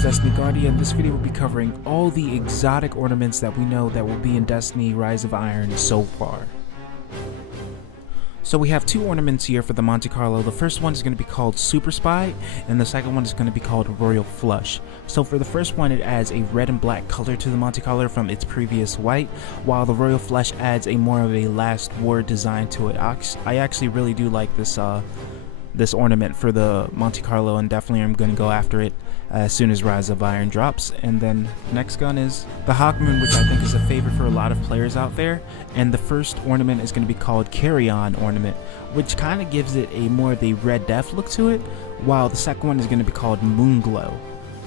is Destiny Guardian. This video will be covering all the exotic ornaments that we know that will be in Destiny Rise of Iron so far. So we have two ornaments here for the Monte Carlo. The first one is going to be called Super Spy, and the second one is going to be called Royal Flush. So for the first one, it adds a red and black color to the Monte Carlo from its previous white, while the Royal Flush adds a more of a last war design to it. I actually really do like this ornament for the Monte Carlo, and definitely I'm going to go after it as soon as Rise of Iron drops. And then next gun is the Hawk Moon, which I think is a favorite for a lot of players out there. And the first ornament is going to be called Carry On Ornament, which kind of gives it a more of a Red Death look to it, while the second one is going to be called Moon Glow.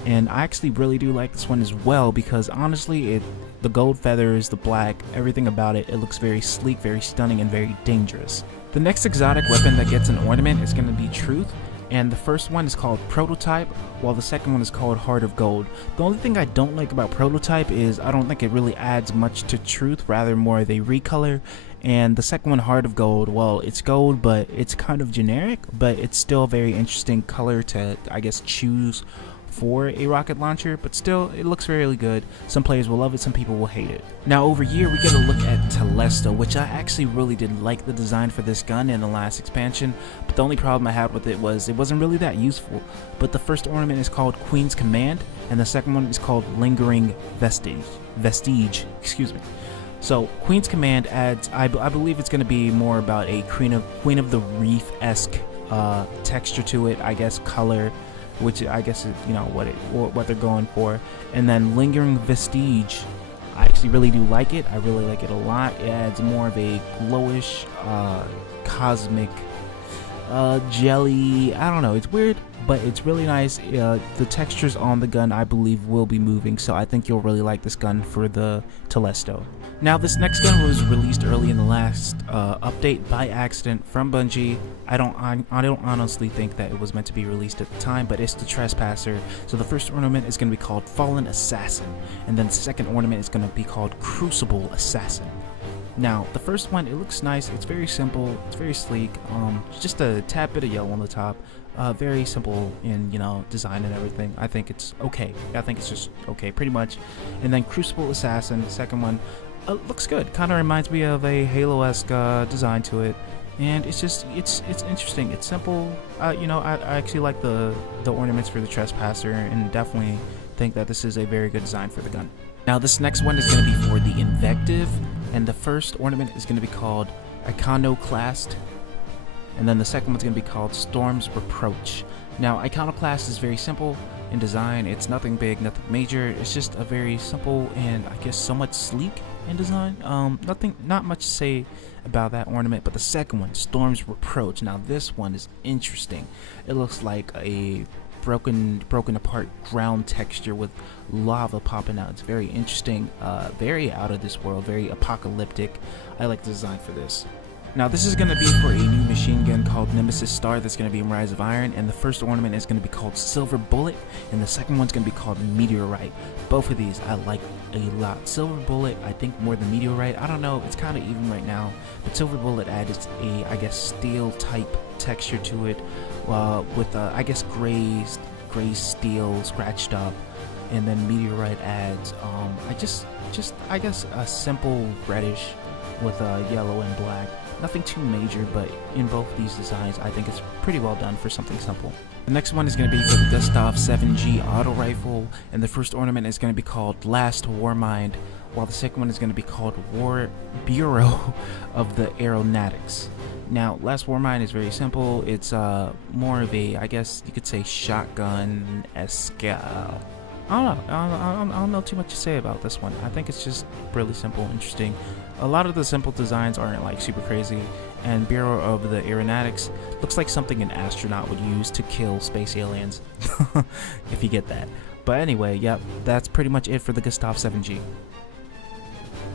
And I actually really do like this one as well, because honestly the gold feathers, the black, everything about it, it looks very sleek, very stunning, and very dangerous. The next exotic weapon that gets an ornament is going to be Truth, and the first one is called Prototype, while the second one is called Heart of Gold. The only thing I don't like about Prototype is I don't think it really adds much to Truth, rather more of a recolor. And the second one, Heart of Gold, well, it's gold, but it's kind of generic, but it's still a very interesting color to, I guess, choose for a rocket launcher, but still it looks really good. Some players will love it, some people will hate it. Now over here we get a look at Telesto, which I actually really did like the design for this gun in the last expansion, but the only problem I had with it was it wasn't really that useful. But the first ornament is called Queen's Command, and the second one is called Lingering Vestige, excuse me. So Queen's Command adds, I believe it's going to be more about a Queen of the Reef-esque texture to it, I guess color, which I guess is, you know, what they're going for. And then Lingering Vestige, I actually really do like it. I really like it a lot. It adds more of a glowish, cosmic, jelly. I don't know. It's weird, but it's really nice. The textures on the gun, I believe, will be moving, so I think you'll really like this gun for the Telesto. Now, this next gun was released early in the last update by accident from Bungie. I don't honestly think that it was meant to be released at the time, but it's the Trespasser. So the first ornament is going to be called Fallen Assassin, and then the second ornament is going to be called Crucible Assassin. Now, the first one, it looks nice. It's very simple. It's very sleek. Just a tad bit of yellow on the top. Very simple in, you know, design and everything. I think it's okay. I think it's just okay, pretty much. And then Crucible Assassin, the second one, looks good. Kind of reminds me of a Halo-esque design to it. And it's just, it's interesting. It's simple. You know, I actually like the ornaments for the Trespasser, and definitely think that this is a very good design for the gun. Now, this next one is going to be for the Invective, and the first ornament is going to be called Iconoclast, and then the second one's going to be called Storm's Reproach. Now, Iconoclast is very simple in design. It's nothing big, nothing major. It's just a very simple and I guess somewhat sleek in design. Not much to say about that ornament. But the second one, Storm's Reproach. Now, this one is interesting. It looks like a broken apart ground texture with lava popping out. It's very interesting, very out of this world, very apocalyptic. I like the design for this. Now, this is going to be for a new machine gun called Nemesis Star that's going to be in Rise of Iron, and the first ornament is going to be called Silver Bullet, and the second one's going to be called Meteorite. Both of these I like a lot. Silver Bullet, I think, more than Meteorite. I don't know, it's kind of even right now, but Silver Bullet adds a, I guess, steel type texture to it, with I guess gray steel scratched up, and then Meteorite adds I guess a simple reddish with yellow and black. Nothing too major, but in both of these designs, I think it's pretty well done for something simple. The next one is going to be for the Gustav 7G auto rifle, and the first ornament is going to be called Last Warmind, while the second one is going to be called War Bureau of the Aeronautics. Now, Last Warmind is very simple. It's more of a, I guess you could say, shotgun-esque. I don't know too much to say about this one. I think it's just really simple, interesting. A lot of the simple designs aren't like super crazy, and Bureau of the Aeronautics looks like something an astronaut would use to kill space aliens, if you get that. But anyway, yep, that's pretty much it for the Gustav 7G.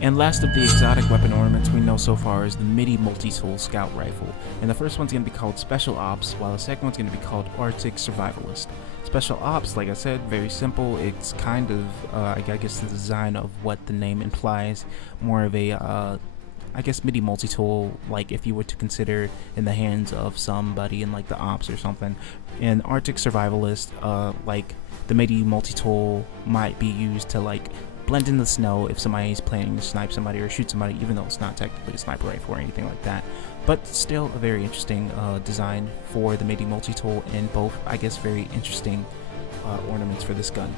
And last of the exotic weapon ornaments we know so far is the MIDI Multi-Tool Scout Rifle. And the first one's going to be called Special Ops, while the second one's going to be called Arctic Survivalist. Special Ops, like I said, very simple. It's kind of, I guess, the design of what the name implies. More of a, I guess, MIDI multi-tool, like if you were to consider in the hands of somebody in like the Ops or something. And Arctic Survivalist, like the MIDI multi-tool might be used to like blend in the snow if somebody's planning to snipe somebody or shoot somebody, even though it's not technically a sniper rifle or anything like that. But still a very interesting design for the MIDI multi-tool, and both, I guess, very interesting ornaments for this gun.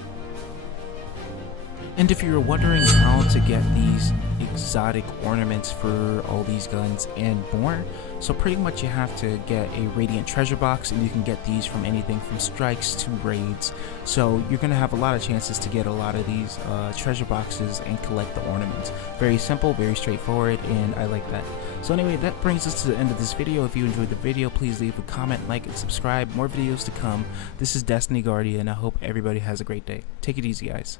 And if you're wondering how to get these exotic ornaments for all these guns and more, so pretty much you have to get a Radiant treasure box, and you can get these from anything from strikes to raids. So you're going to have a lot of chances to get a lot of these treasure boxes and collect the ornaments. Very simple, very straightforward, and I like that. So anyway, that brings us to the end of this video. If you enjoyed the video, please leave a comment, like, and subscribe. More videos to come. This is Destiny Guardian, and I hope everybody has a great day. Take it easy, guys.